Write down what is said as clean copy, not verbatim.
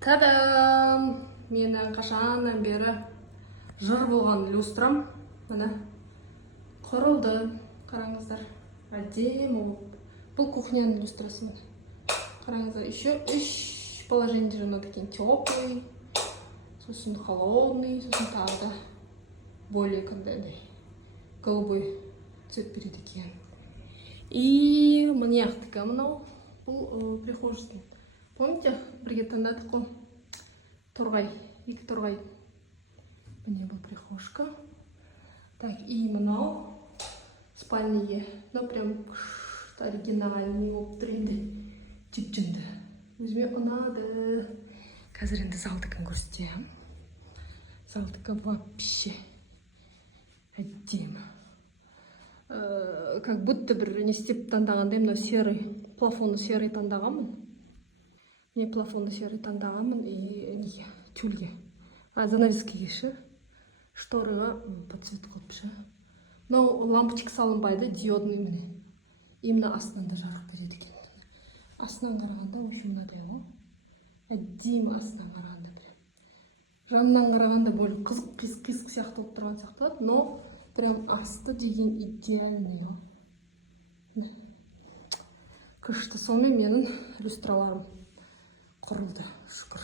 Тадам! Менің қашаннан бері жыр болған люстрам міне құрылды. Қараңыздар, әдемі болып. Бұл кухняның люстрасы міне. Қараңыздар, еще 3 положение жана такие теплый, сосын холодный, сосын тағы да более қандай голубой цвет береді екен. И міне яқтыка мынау, бұл прихожестың. Помните, бірге таңдадық қой? Торғай, екі торғай. Міне бұл прихожка. Так, и мынау спальныйе. Ну, прям оригинальный болып тұр енді. Жіп-жынды. Өзіме ұнады. Қазір енді залдыкын көрсетем. Залдыка вообще әдемі. Как будто бір не істеп таңдағандай, мынау серый, плафоны серый таңдағанмын. Мен плафонды серый таңдағанмын и неге тюльге. Занавескеге ше. Шторыға подсвет қылыпшы. Мынау лампочка салынбайды, диодный міне. Именно астынан да жарық береді екен. Астынан қарағанда вообще мынадай ғой. Әдемі астынан қарағанда прям. Жанынан қарағанда более қызық қисық сияқты болып тұрған сияқты, но прям асты деген идеальный. Күшті. Сонымен менің люстраларым құрылды, шүкір.